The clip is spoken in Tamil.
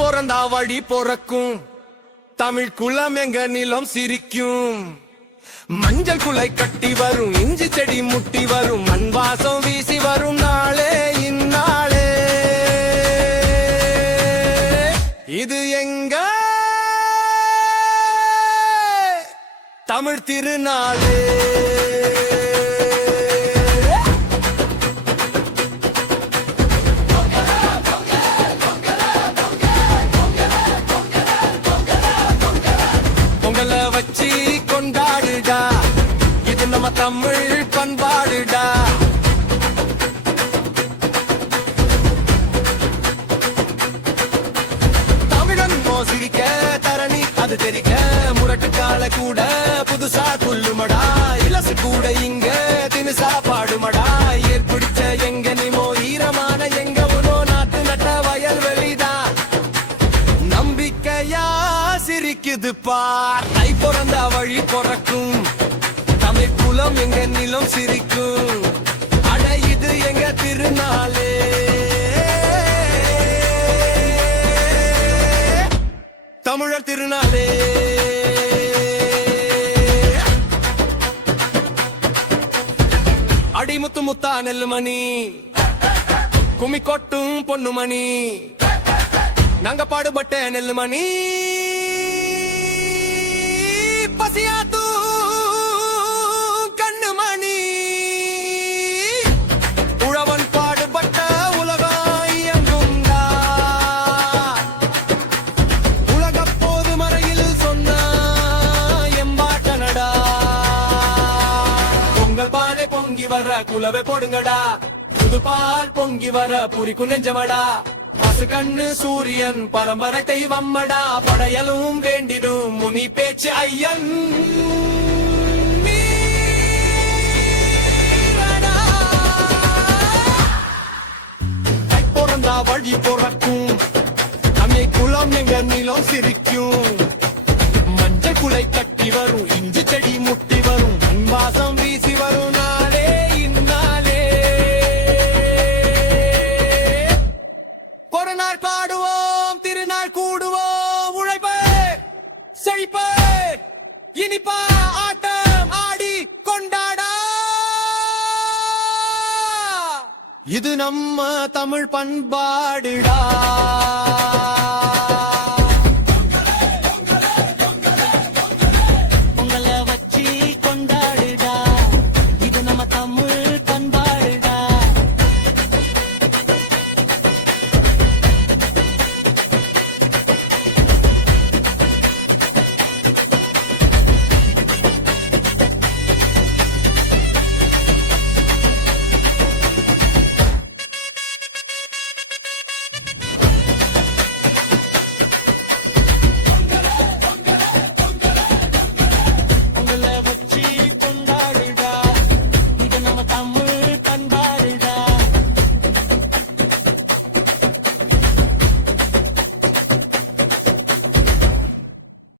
பிறந்தா வழி பிறக்கும். தமிழ் குளம் எங்க நிலம் சிரிக்கும். மஞ்சள் குலை கட்டி வரும் இஞ்சி செடி முட்டி வரும் மண் வாசம் வீசி வரும் நாளே இந்நாளே. இது எங்க? தமிழ் திருநாளே. நம்ம தமிழ் பண்பாடுடா. தமிழன் மோசிரிக்க தரணி அது தெரிக்க முரட்டு கால கூட புதுசா துள்ளுமடா இலசு கூட இங்க தினுசா பாடுமடா ஏற்பிடிச்ச எங்க நிமோ ஈரமான எங்க உனோ நாட்டு நட்ட வயல் வெளிதான் நம்பிக்கையா சிரிக்குது பார். கை பிறந்த வழி பிறக்கும். நிலம் எங்க நிலம் சிரிக்கும். அட இது எங்க திருநாளே? தமிழர் திருநாளே. அடிமுத்து முத்தா நெல்லுமணி. கும்மி கொட்டும் பொண்ணுமணி நாங்க பாடுபட்ட நெல்லுமணி. வர குலவை போடுங்கடா. புது பொங்கி வர புரிக்கு நெஞ்சமடா. பசுகண்ணு சூரியன் பரம்பரை தெய்வம்மடா. படையலும் வேண்டிடும் முனி பேச்சு ஐயன். பிறந்தா வழி பிறக்கும். நம்மை குலம் எங்க நிலம் சிரிக்கும். மஞ்சள் குலை கட்டி வரும் இஞ்சி செடி முட்டி வரும். வாசம் கொண்டாடுவோம் திருநாள் கூடுவோம். உழைப்பே செழிப்பே இனிப்பா ஆட்டம் ஆடி கொண்டாடா. இது நம்ம தமிழ் பண்பாடுடா.